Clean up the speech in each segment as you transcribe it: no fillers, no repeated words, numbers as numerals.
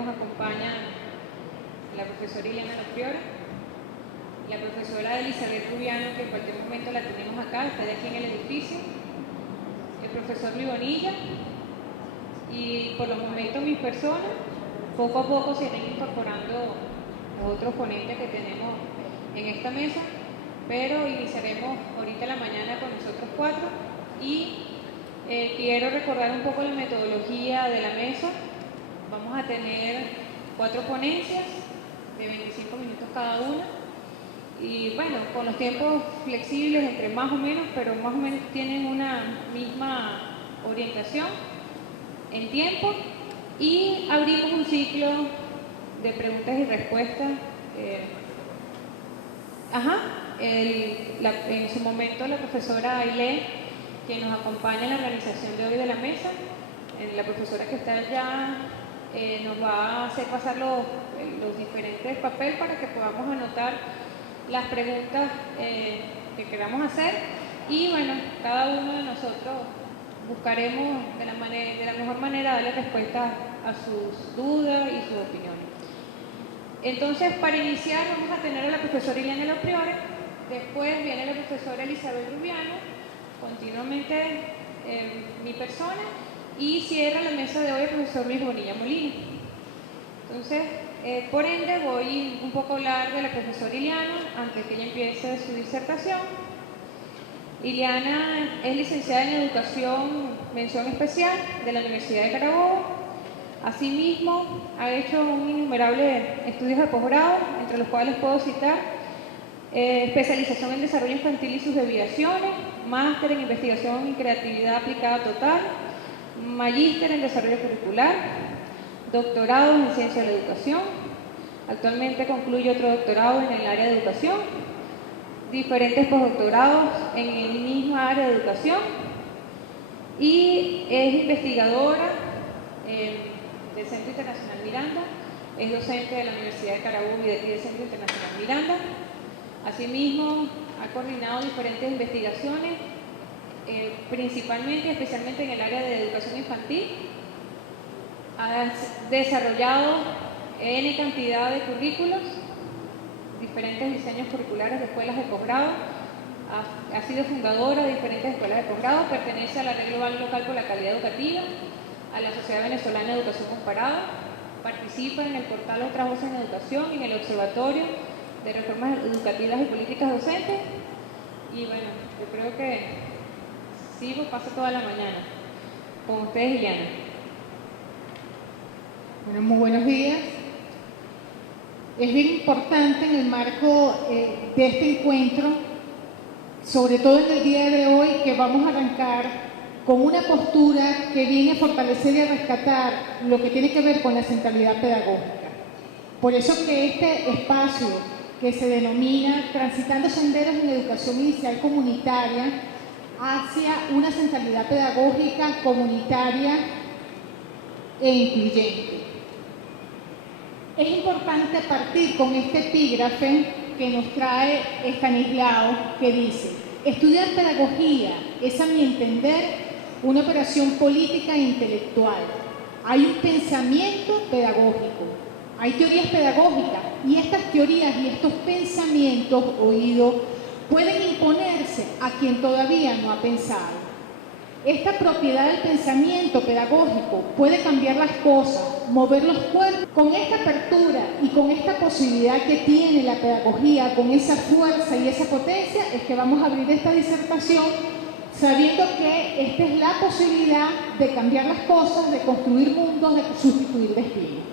nos acompaña la profesora Ileana Lopriora, la profesora Elizabeth Rubiano, que en cualquier momento la tenemos acá, está de aquí en el edificio, el profesor Luis Bonilla, y por los momentos mis personas. Poco a poco se irán incorporando los otros ponentes que tenemos en esta mesa, pero iniciaremos ahorita en la mañana con nosotros 4 y quiero recordar un poco la metodología de la mesa. Vamos a tener 4 ponencias de 25 minutos cada una y bueno, con los tiempos flexibles entre más o menos, pero más o menos tienen una misma orientación en tiempo, y abrimos un ciclo de preguntas y respuestas. En su momento la profesora Ailé, que nos acompaña en la organización de hoy de la mesa, la profesora que está allá, nos va a hacer pasar los diferentes papeles para que podamos anotar las preguntas que queramos hacer, y bueno, cada uno de nosotros buscaremos de la mejor manera darle respuesta a sus dudas y sus opiniones. Entonces, para iniciar vamos a tener a la profesora Ileana Lopriora, después viene la profesora Elizabeth Rubiano, continuamente mi persona, y cierra la mesa de hoy el profesor Luis Bonilla Molina. Entonces, por ende, voy un poco a hablar de la profesora Ileana antes que ella empiece su disertación. Ileana es licenciada en Educación Mención Especial de la Universidad de Carabobo. Asimismo, ha hecho innumerables estudios de posgrado, entre los cuales puedo citar especialización en Desarrollo Infantil y sus desviaciones, máster en Investigación y Creatividad Aplicada Total, magíster en Desarrollo Curricular, doctorado en Ciencia de la Educación. Actualmente concluye otro doctorado en el área de Educación, diferentes postdoctorados en el mismo área de Educación, y es investigadora del Centro Internacional Miranda, es docente de la Universidad de Carabobo y del Centro Internacional Miranda. Asimismo, ha coordinado diferentes investigaciones, principalmente y especialmente en el área de educación infantil. Ha desarrollado N cantidad de currículos, diferentes diseños curriculares de escuelas de posgrado, ha sido fundadora de diferentes escuelas de posgrado, pertenece a la Red Global Local por la Calidad Educativa, a la Sociedad Venezolana de Educación Comparada, participa en el portal Otras Voces en Educación y en el Observatorio de Reformas Educativas y Políticas Docentes. Y bueno, yo creo que sigo, paso toda la mañana. Con ustedes, Ileana. Bueno, muy buenos días. Es bien importante en el marco de este encuentro, sobre todo en el día de hoy, que vamos a arrancar con una postura que viene a fortalecer y a rescatar lo que tiene que ver con la centralidad pedagógica. Por eso que este espacio que se denomina Transitando Senderos en Educación Inicial Comunitaria hacia una centralidad pedagógica comunitaria e incluyente. Es importante partir con este epígrafe que nos trae Estanislao, que dice: estudiar pedagogía es, a mi entender, una operación política e intelectual. Hay un pensamiento pedagógico, hay teorías pedagógicas, y estas teorías y estos pensamientos oídos pueden imponerse a quien todavía no ha pensado. Esta propiedad del pensamiento pedagógico puede cambiar las cosas, mover los cuerpos. Con esta apertura y con esta posibilidad que tiene la pedagogía, con esa fuerza y esa potencia, es que vamos a abrir esta disertación sabiendo que esta es la posibilidad de cambiar las cosas, de construir mundos, de sustituir destinos.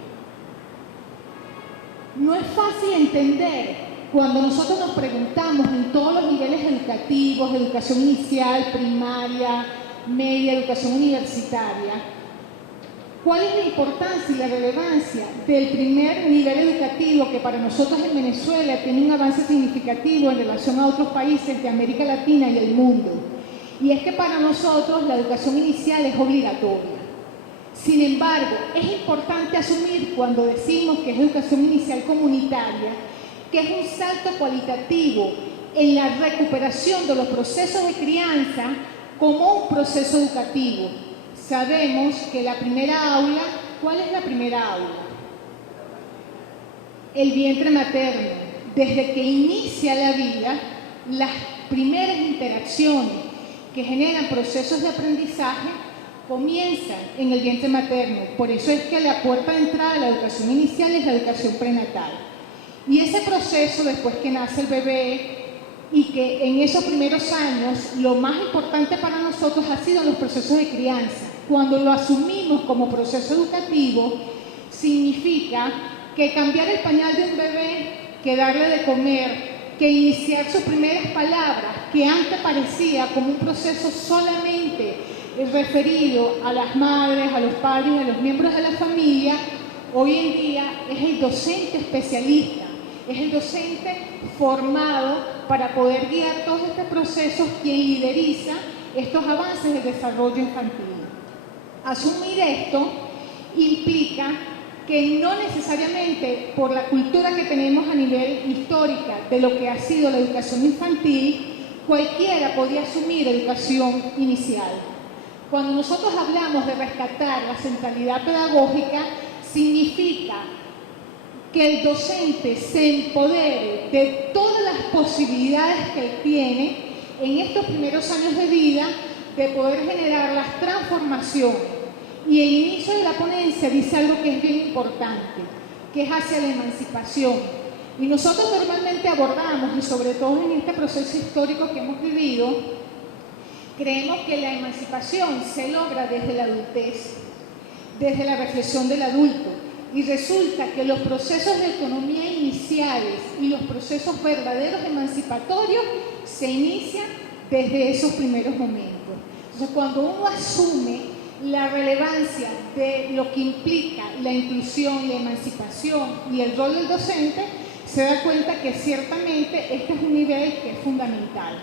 No es fácil entender cuando nosotros nos preguntamos en todos los niveles educativos, educación inicial, primaria, media, educación universitaria, cuál es la importancia y la relevancia del primer nivel educativo, que para nosotros en Venezuela tiene un avance significativo en relación a otros países de América Latina y el mundo. Y es que para nosotros la educación inicial es obligatoria. Sin embargo, es importante asumir, cuando decimos que es educación inicial comunitaria, que es un salto cualitativo en la recuperación de los procesos de crianza como un proceso educativo. Sabemos que la primera aula, ¿cuál es la primera aula? el vientre materno, desde que inicia la vida, las primeras interacciones que generan procesos de aprendizaje comienzan en el vientre materno. Por eso es que la puerta de entrada a la educación inicial es la educación prenatal. Y ese proceso, después que nace el bebé, y que en esos primeros años lo más importante para nosotros ha sido los procesos de crianza. Cuando lo asumimos como proceso educativo, significa que cambiar el pañal de un bebé, que darle de comer, que iniciar sus primeras palabras, que antes parecía como un proceso solamente referido a las madres, a los padres, a los miembros de la familia, hoy en día es el docente especialista, es el docente formado para poder guiar todos estos procesos, quien lideriza estos avances del desarrollo infantil. Asumir esto implica que no necesariamente por la cultura que tenemos a nivel histórica de lo que ha sido la educación infantil, cualquiera podía asumir educación inicial. Cuando nosotros hablamos de rescatar la centralidad pedagógica, significa que el docente se empodere de todas las posibilidades que él tiene en estos primeros años de vida de poder generar las transformaciones. Y el inicio de la ponencia dice algo que es bien importante, que es hacia la emancipación. Y nosotros normalmente abordamos, y sobre todo en este proceso histórico que hemos vivido, creemos que la emancipación se logra desde la adultez, desde la reflexión del adulto. Y resulta que los procesos de autonomía iniciales y los procesos verdaderos emancipatorios se inician desde esos primeros momentos. Entonces, cuando uno asume la relevancia de lo que implica la inclusión, la emancipación y el rol del docente, se da cuenta que ciertamente este es un nivel que es fundamental.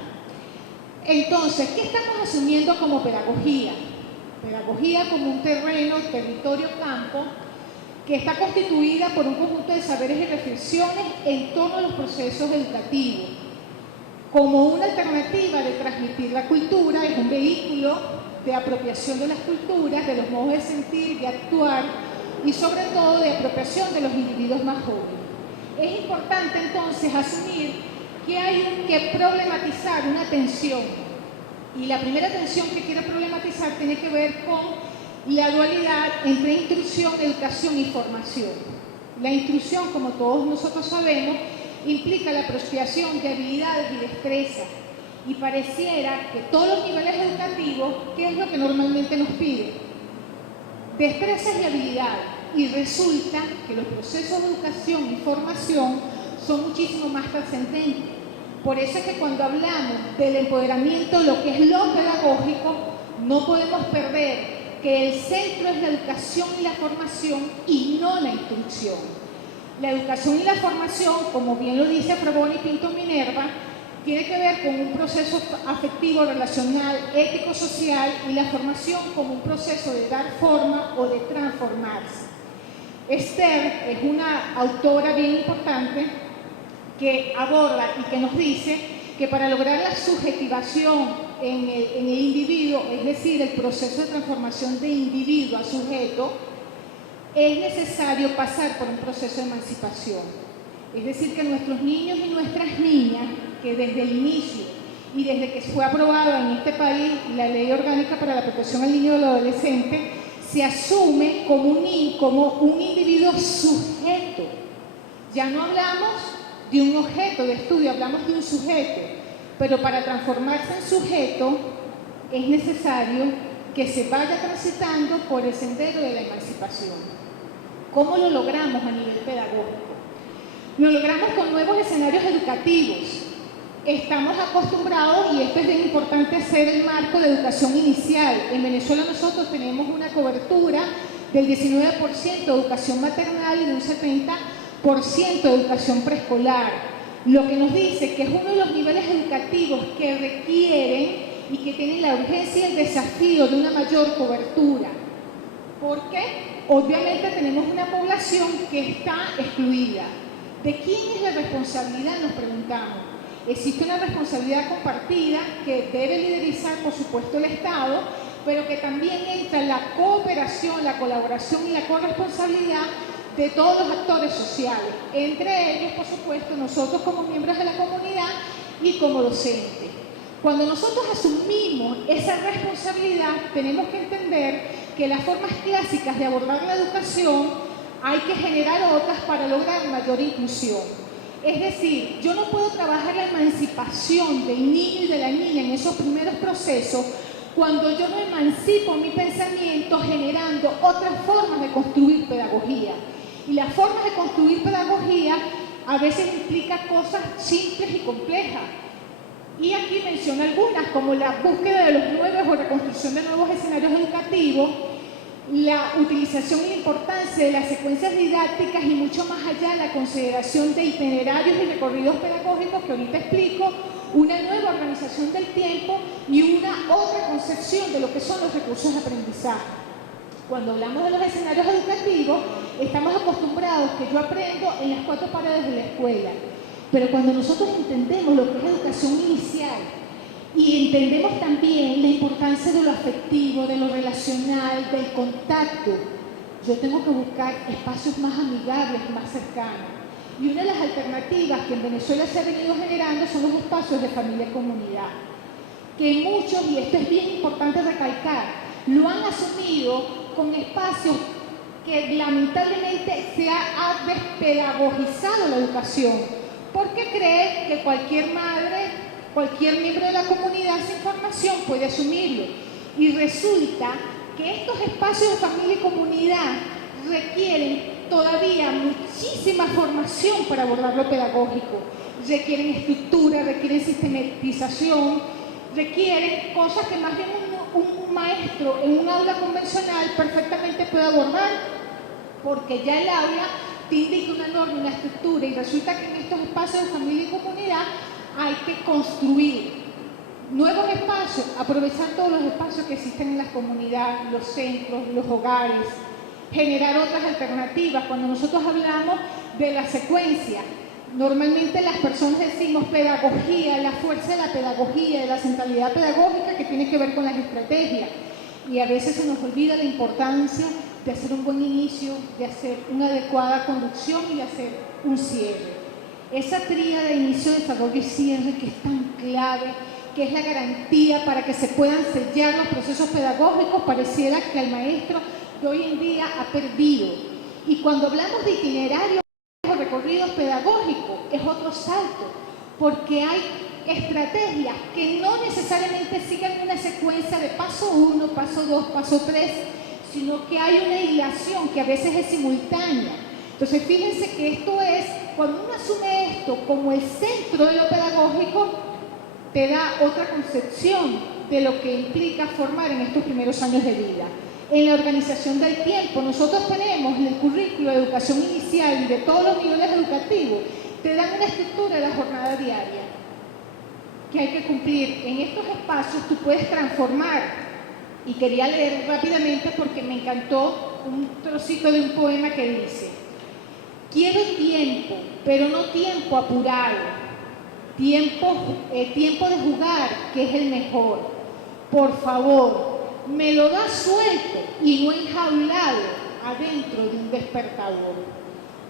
Entonces, ¿qué estamos asumiendo como pedagogía? Pedagogía como un terreno, territorio, campo, que está constituida por un conjunto de saberes y reflexiones en torno a los procesos educativos. Como una alternativa de transmitir la cultura, es un vehículo de apropiación de las culturas, de los modos de sentir, de actuar y sobre todo de apropiación de los individuos más jóvenes. Es importante entonces asumir que hay que problematizar una tensión, y la primera tensión que quiero problematizar tiene que ver con la dualidad entre instrucción, educación y formación. La instrucción, como todos nosotros sabemos, implica la apropiación de habilidades y destrezas, y pareciera que todos los niveles educativos, ¿qué es lo que normalmente nos piden? Destrezas y habilidades. Y resulta que los procesos de educación y formación son muchísimo más trascendentes. Por eso es que cuando hablamos del empoderamiento, lo que es lo pedagógico, no podemos perder que el centro es la educación y la formación y no la instrucción. La educación y la formación, como bien lo dice Fraboni Pinto Minerva, tiene que ver con un proceso afectivo, relacional, ético, social, y la formación como un proceso de dar forma o de transformarse. Esther es una autora bien importante que aborda y que nos dice que para lograr la subjetivación en el individuo, es decir, el proceso de transformación de individuo a sujeto, es necesario pasar por un proceso de emancipación. Es decir, que nuestros niños y nuestras niñas, que desde el inicio y desde que fue aprobada en este país la Ley Orgánica para la Protección al Niño y al Adolescente, se asume como un individuo sujeto. Ya no hablamos de un objeto de estudio, hablamos de un sujeto, pero para transformarse en sujeto es necesario que se vaya transitando por el sendero de la emancipación. ¿Cómo lo logramos a nivel pedagógico? Lo logramos con nuevos escenarios educativos. Estamos acostumbrados, y esto es bien importante, hacer el marco de educación inicial. En Venezuela nosotros tenemos una cobertura del 19% de educación maternal y de un 70% de educación preescolar, lo que nos dice que es uno de los niveles educativos que requieren y que tienen la urgencia y el desafío de una mayor cobertura. ¿Por qué? Obviamente tenemos una población que está excluida. ¿De quién es la responsabilidad? Nos preguntamos. Existe una responsabilidad compartida que debe liderizar, por supuesto, el Estado, pero que también entra la cooperación, la colaboración y la corresponsabilidad de todos los actores sociales, entre ellos, por supuesto, nosotros como miembros de la comunidad y como docentes. Cuando nosotros asumimos esa responsabilidad, tenemos que entender que las formas clásicas de abordar la educación hay que generar otras para lograr mayor inclusión. Es decir, yo no puedo trabajar la emancipación del niño y de la niña en esos primeros procesos cuando yo no emancipo mi pensamiento generando otras formas de construir pedagogía. Y las formas de construir pedagogía a veces implican cosas simples y complejas. Y aquí menciono algunas, como la búsqueda de los nuevos o reconstrucción de nuevos escenarios educativos, la utilización y la importancia de las secuencias didácticas y mucho más allá la consideración de itinerarios y recorridos pedagógicos que ahorita explico, una nueva organización del tiempo y una otra concepción de lo que son los recursos de aprendizaje. Cuando hablamos de los escenarios educativos, estamos acostumbrados que yo aprendo en las cuatro paredes de la escuela, pero cuando nosotros entendemos lo que es educación inicial y entendemos también la importancia de lo afectivo, de lo relacional, del contacto, yo tengo que buscar espacios más amigables, más cercanos. Y una de las alternativas que en Venezuela se ha venido generando son los espacios de familia y comunidad, que muchos, y esto es bien importante recalcar, lo han asumido con espacios que lamentablemente se ha despedagogizado la educación, porque cree que cualquier madre, cualquier miembro de la comunidad sin formación puede asumirlo. Y resulta que estos espacios de familia y comunidad requieren todavía muchísima formación para abordar lo pedagógico. Requieren estructura, requieren sistematización, requieren cosas que más bien un maestro en un aula convencional perfectamente puede abordar, porque ya el aula te indica una norma, una estructura, y resulta que en estos espacios de familia y comunidad hay que construir nuevos espacios, aprovechar todos los espacios que existen en las comunidades, los centros, los hogares, generar otras alternativas. Cuando nosotros hablamos de la secuencia, normalmente las personas decimos pedagogía, la fuerza de la pedagogía, de la centralidad pedagógica que tiene que ver con las estrategias, y a veces se nos olvida la importancia de hacer un buen inicio, de hacer una adecuada conducción y de hacer un cierre. Esa tríada de inicio, desarrollo y cierre que es tan clave, que es la garantía para que se puedan sellar los procesos pedagógicos, pareciera que el maestro de hoy en día ha perdido. Y cuando hablamos de itinerarios o recorridos pedagógicos, es otro salto, porque hay estrategias que no necesariamente sigan una secuencia de paso 1, paso 2, paso 3, sino que hay una hilación que a veces es simultánea. Entonces, fíjense que esto es, cuando uno asume esto como el centro de lo pedagógico, te da otra concepción de lo que implica formar en estos primeros años de vida. En la organización del tiempo, nosotros tenemos en el currículo de educación inicial y de todos los niveles educativos, te dan una estructura de la jornada diaria que hay que cumplir. En estos espacios tú puedes transformar, y quería leer rápidamente porque me encantó un trocito de un poema que dice: quiero tiempo, pero no tiempo apurado, tiempo de jugar, que es el mejor. Por favor, me lo das suelto y no enjaulado adentro de un despertador.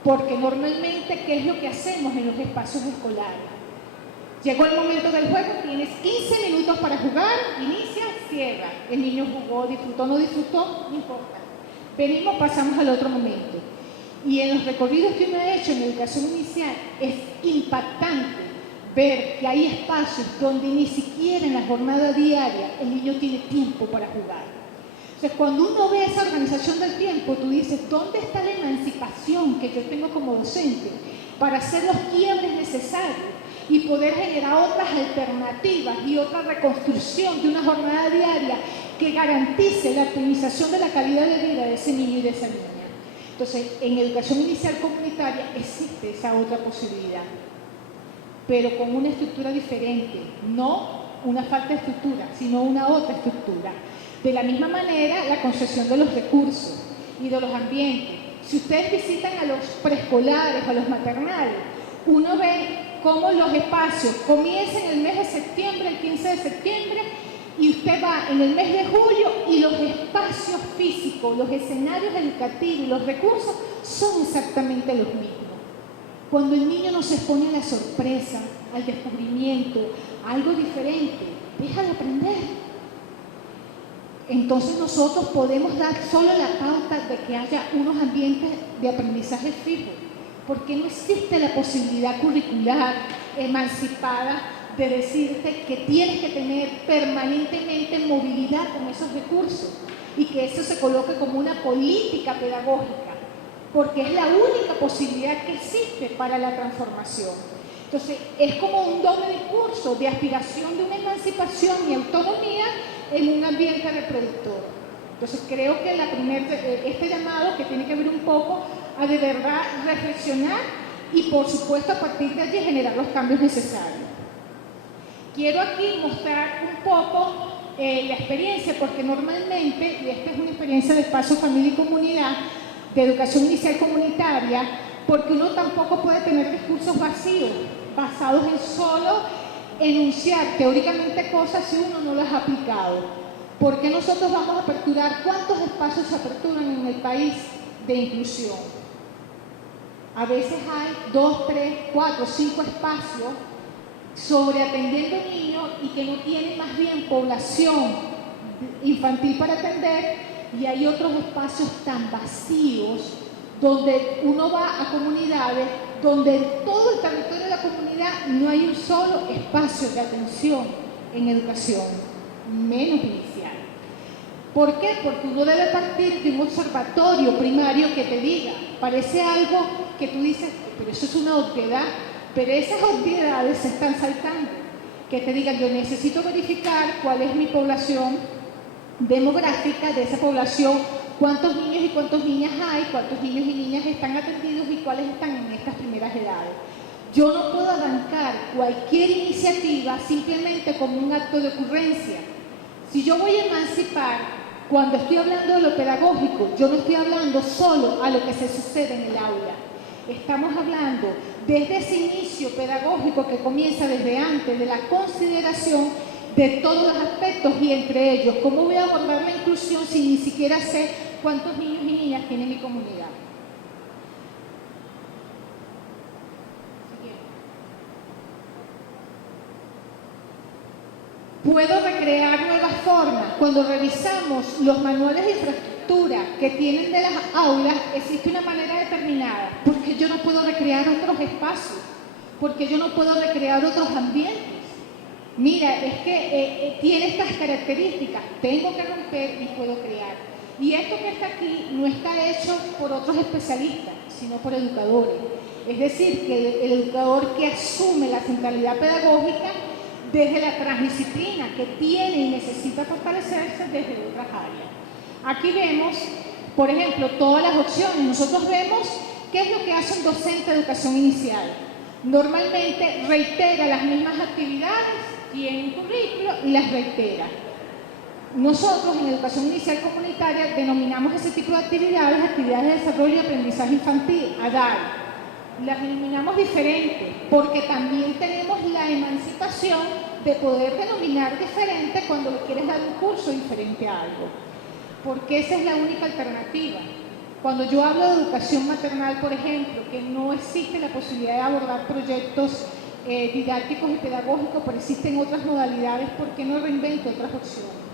Porque normalmente, ¿qué es lo que hacemos en los espacios escolares? Llegó el momento del juego, tienes 15 minutos para jugar, inicia, cierra. El niño jugó, disfrutó, no disfrutó, no importa. Venimos, pasamos al otro momento. Y en los recorridos que uno ha hecho en educación inicial, es impactante ver que hay espacios donde ni siquiera en la jornada diaria el niño tiene tiempo para jugar. Entonces, cuando uno ve esa organización del tiempo, tú dices, ¿dónde está la emancipación que yo tengo como docente para hacer los quiebres necesarios y poder generar otras alternativas y otra reconstrucción de una jornada diaria que garantice la optimización de la calidad de vida de ese niño y de esa niña? Entonces, en educación inicial comunitaria existe esa otra posibilidad, pero con una estructura diferente, no una falta de estructura, sino una otra estructura. De la misma manera, la concesión de los recursos y de los ambientes. Si ustedes visitan a los preescolares, a los maternales, uno ve cómo los espacios comienzan el mes de septiembre, el 15 de septiembre, Y usted va en el mes de julio y los espacios físicos, los escenarios educativos y los recursos son exactamente los mismos. Cuando el niño nos expone a la sorpresa, al descubrimiento, a algo diferente, deja de aprender. Entonces nosotros podemos dar solo la pauta de que haya unos ambientes de aprendizaje fijo, porque no existe la posibilidad curricular emancipada de decirte que tienes que tener permanentemente movilidad con esos recursos y que eso se coloque como una política pedagógica, porque es la única posibilidad que existe para la transformación. Entonces, es como un doble discurso de aspiración de una emancipación y autonomía en un ambiente reproductor. Entonces, creo que este llamado que tiene que ver un poco a de verdad reflexionar y, por supuesto, a partir de allí generar los cambios necesarios. Quiero aquí mostrar un poco la experiencia, porque normalmente, y esta es una experiencia de espacio familia y comunidad, de educación inicial comunitaria, porque uno tampoco puede tener discursos vacíos, basados en solo enunciar teóricamente cosas si uno no las ha aplicado. ¿Por qué nosotros vamos a aperturar? ¿Cuántos espacios se aperturan en el país de inclusión? A veces hay 2, 3, 4, 5 espacios sobre atendiendo niños y que no tienen más bien población infantil para atender, y hay otros espacios tan vacíos donde uno va a comunidades donde en todo el territorio de la comunidad no hay un solo espacio de atención en educación, menos inicial. ¿Por qué? Porque uno debe partir de un observatorio primario que te diga, parece algo que tú dices, pero eso es una obviedad, pero esas obviedades se están saltando. Que te digan, yo necesito verificar cuál es mi población demográfica de esa población, cuántos niños y cuántas niñas hay, cuántos niños y niñas están atendidos y cuáles están en estas primeras edades. Yo no puedo arrancar cualquier iniciativa simplemente como un acto de ocurrencia. Si yo voy a emancipar, cuando estoy hablando de lo pedagógico, yo no estoy hablando solo a lo que se sucede en el aula. Estamos hablando desde ese inicio pedagógico que comienza desde antes de la consideración de todos los aspectos, y entre ellos, ¿cómo voy a abordar la inclusión si ni siquiera sé cuántos niños y niñas tiene mi comunidad? Puedo recrear nuevas formas. Cuando revisamos los manuales de infraestructura que tienen de las aulas, existe una manera determinada, porque yo no puedo recrear otros espacios, porque yo no puedo recrear otros ambientes. Mira, es que tiene estas características, tengo que romper y puedo crear. Y esto que está aquí no está hecho por otros especialistas, sino por educadores. Es decir, que el educador que asume la centralidad pedagógica desde la transdisciplina que tiene y necesita fortalecerse desde otras áreas. Aquí vemos, por ejemplo, todas las opciones. Nosotros vemos qué es lo que hace un docente de educación inicial. Normalmente reitera las mismas actividades, tiene un currículo y las reitera. Nosotros en educación inicial comunitaria denominamos ese tipo de actividades actividades de desarrollo y aprendizaje infantil, ADAI. Las denominamos diferente porque también tenemos la emancipación de poder denominar diferente cuando le quieres dar un curso diferente a algo, porque esa es la única alternativa. Cuando yo hablo de educación maternal, por ejemplo, que no existe la posibilidad de abordar proyectos didácticos y pedagógicos, pero existen otras modalidades, ¿por qué no reinvento otras opciones?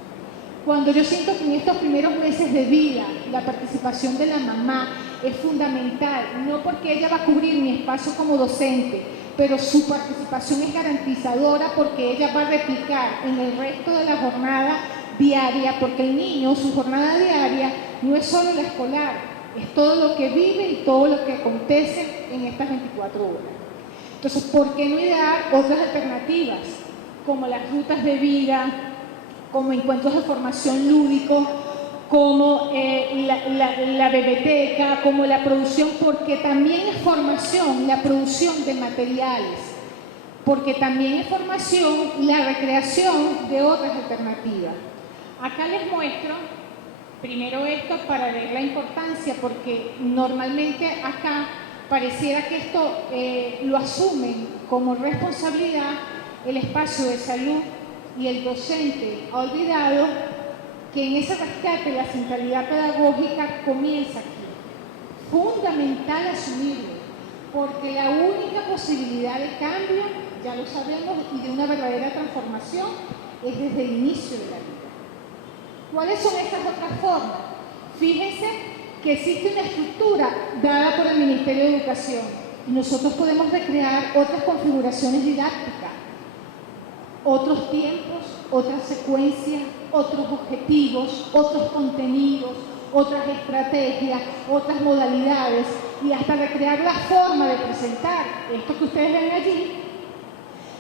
Cuando yo siento que en estos primeros meses de vida la participación de la mamá es fundamental, no porque ella va a cubrir mi espacio como docente, pero su participación es garantizadora porque ella va a replicar en el resto de la jornada diaria, porque el niño, su jornada diaria no es solo la escolar, es todo lo que vive y todo lo que acontece en estas 24 horas. Entonces, ¿por qué no idear otras alternativas, como las rutas de vida, como encuentros de formación lúdico, como la biblioteca, como la producción, porque también es formación, la producción de materiales, porque también es formación, la recreación de otras alternativas. Acá les muestro primero esto para ver la importancia, porque normalmente acá pareciera que esto lo asumen como responsabilidad el espacio de salud, y el docente ha olvidado que en ese rescate la centralidad pedagógica comienza aquí. Fundamental asumirlo, porque la única posibilidad de cambio, ya lo sabemos, y de una verdadera transformación es desde el inicio de la vida. ¿Cuáles son estas otras formas? Fíjense que existe una estructura dada por el Ministerio de Educación y nosotros podemos recrear otras configuraciones didácticas, otros tiempos, otras secuencias, otros objetivos, otros contenidos, otras estrategias, otras modalidades y hasta recrear la forma de presentar. Esto que ustedes ven allí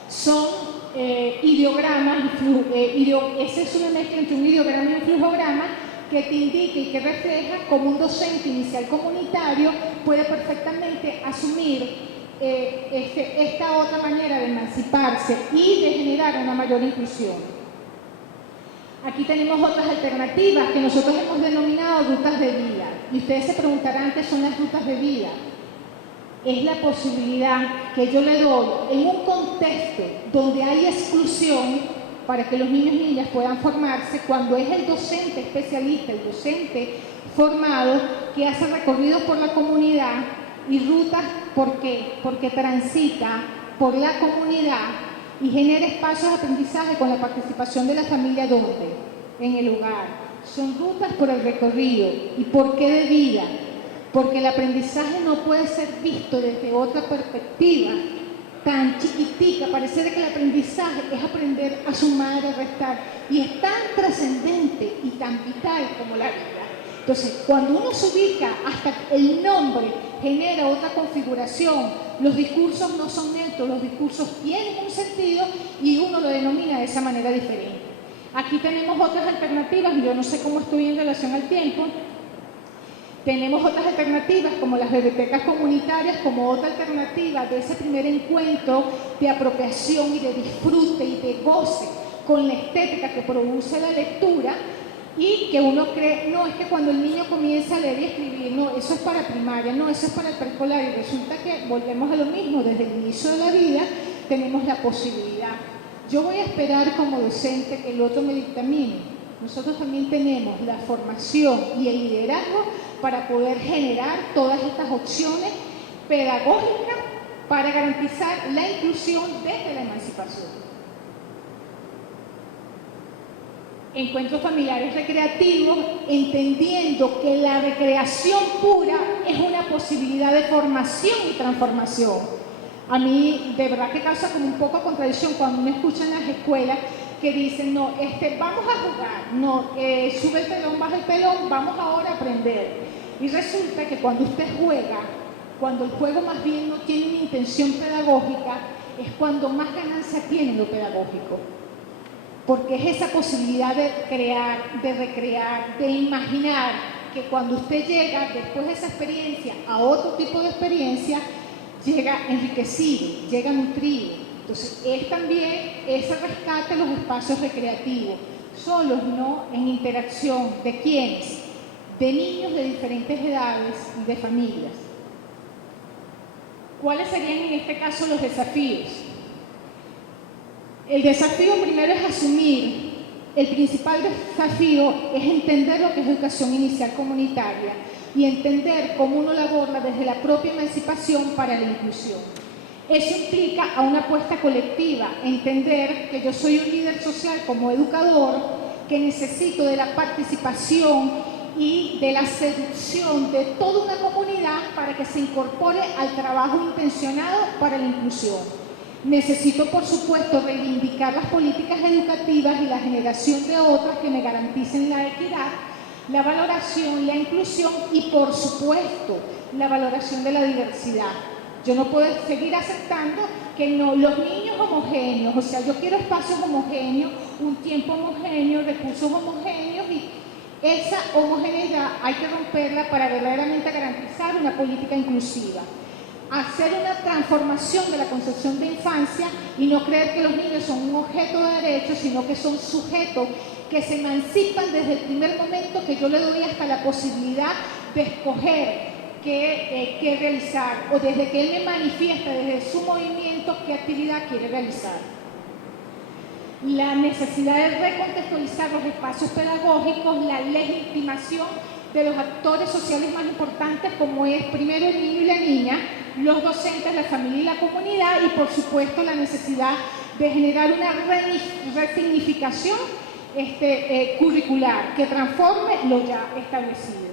son ideogramas, esa es una mezcla entre un ideograma y un flujograma que te indica y que refleja cómo un docente inicial comunitario puede perfectamente asumir esta otra manera de emanciparse y de generar una mayor inclusión. Aquí tenemos otras alternativas que nosotros hemos denominado rutas de vida. Y ustedes se preguntarán qué son las rutas de vida. Es la posibilidad que yo le doy en un contexto donde hay exclusión para que los niños y niñas puedan formarse, cuando es el docente especialista, el docente formado, que hace recorridos por la comunidad y rutas, ¿por qué? Porque transita por la comunidad y genera espacios de aprendizaje con la participación de la familia donde, en el hogar. Son rutas por el recorrido. ¿Y por qué de vida? Porque el aprendizaje no puede ser visto desde otra perspectiva tan chiquitica. Parece que el aprendizaje es aprender a sumar, a restar, y es tan trascendente y tan vital como la vida. Entonces, cuando uno se ubica, hasta el nombre genera otra configuración. Los discursos no son neutros, los discursos tienen un sentido y uno lo denomina de esa manera diferente. Aquí tenemos otras alternativas, yo no sé cómo estoy en relación al tiempo. Tenemos otras alternativas como las bibliotecas comunitarias, como otra alternativa de ese primer encuentro de apropiación y de disfrute y de goce con la estética que produce la lectura, y que uno cree, no, es que cuando el niño comienza a leer y escribir, no, eso es para primaria, no, eso es para el preescolar, y resulta que volvemos a lo mismo, desde el inicio de la vida tenemos la posibilidad. Yo voy a esperar como docente que el otro me dictamine. Nosotros también tenemos la formación y el liderazgo para poder generar todas estas opciones pedagógicas para garantizar la inclusión desde la emancipación. Encuentros familiares recreativos, entendiendo que la recreación pura es una posibilidad de formación y transformación. A mí de verdad que causa como un poco de contradicción cuando uno escucha en las escuelas que dicen, no, vamos a jugar, no, sube el pelón, baja el pelón, vamos ahora a aprender. Y resulta que cuando usted juega, cuando el juego más bien no tiene una intención pedagógica, es cuando más ganancia tiene lo pedagógico. Porque es esa posibilidad de crear, de recrear, de imaginar, que cuando usted llega después de esa experiencia a otro tipo de experiencia, llega enriquecido, llega nutrido. Entonces, es también ese rescate de los espacios recreativos, solos, no, en interacción. ¿De quiénes? De niños de diferentes edades y de familias. ¿Cuáles serían en este caso los desafíos? El desafío primero es asumir, el principal desafío es entender lo que es educación inicial comunitaria y entender cómo uno la aborda desde la propia emancipación para la inclusión. Eso implica a una apuesta colectiva, entender que yo soy un líder social como educador, que necesito de la participación y de la seducción de toda una comunidad para que se incorpore al trabajo intencionado para la inclusión. Necesito, por supuesto, reivindicar las políticas educativas y la generación de otras que me garanticen la equidad, la valoración, la inclusión y, por supuesto, la valoración de la diversidad. Yo no puedo seguir aceptando que no, los niños homogéneos, o sea, yo quiero espacios homogéneos, un tiempo homogéneo, recursos homogéneos, y esa homogeneidad hay que romperla para verdaderamente garantizar una política inclusiva. Hacer una transformación de la concepción de infancia y no creer que los niños son un objeto de derecho, sino que son sujetos que se emancipan desde el primer momento que yo le doy hasta la posibilidad de escoger qué realizar, o desde que él me manifiesta desde su movimiento qué actividad quiere realizar. la necesidad de recontextualizar los espacios pedagógicos, la legitimación de los actores sociales más importantes, como es primero el niño y la niña, los docentes, la familia y la comunidad, y por supuesto la necesidad de generar una resignificación curricular que transforme lo ya establecido.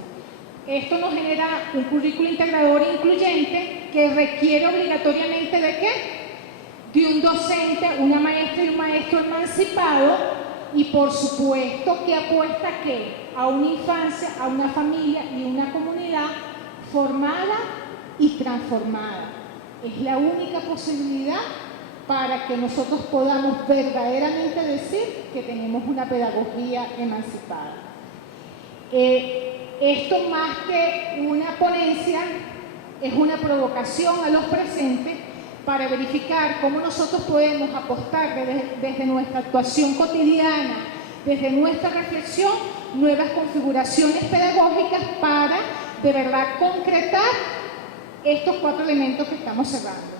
Esto nos genera un currículo integrador e incluyente que requiere obligatoriamente ¿de qué? De un docente, una maestra y un maestro emancipado, y por supuesto que apuesta ¿a qué? A una infancia, a una familia y una comunidad formada y transformada. Es la única posibilidad para que nosotros podamos verdaderamente decir que tenemos una pedagogía emancipada. Esto, más que una ponencia, es una provocación a los presentes para verificar cómo nosotros podemos apostar desde nuestra actuación cotidiana, desde nuestra reflexión, nuevas configuraciones pedagógicas para de verdad concretar estos 4 elementos que estamos cerrando.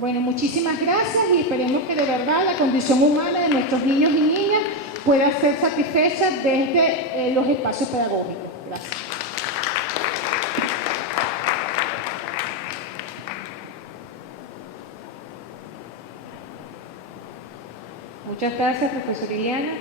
Bueno, muchísimas gracias y esperemos que de verdad la condición humana de nuestros niños y niñas pueda ser satisfecha desde los espacios pedagógicos. Gracias. Muchas gracias, profesora Iliana.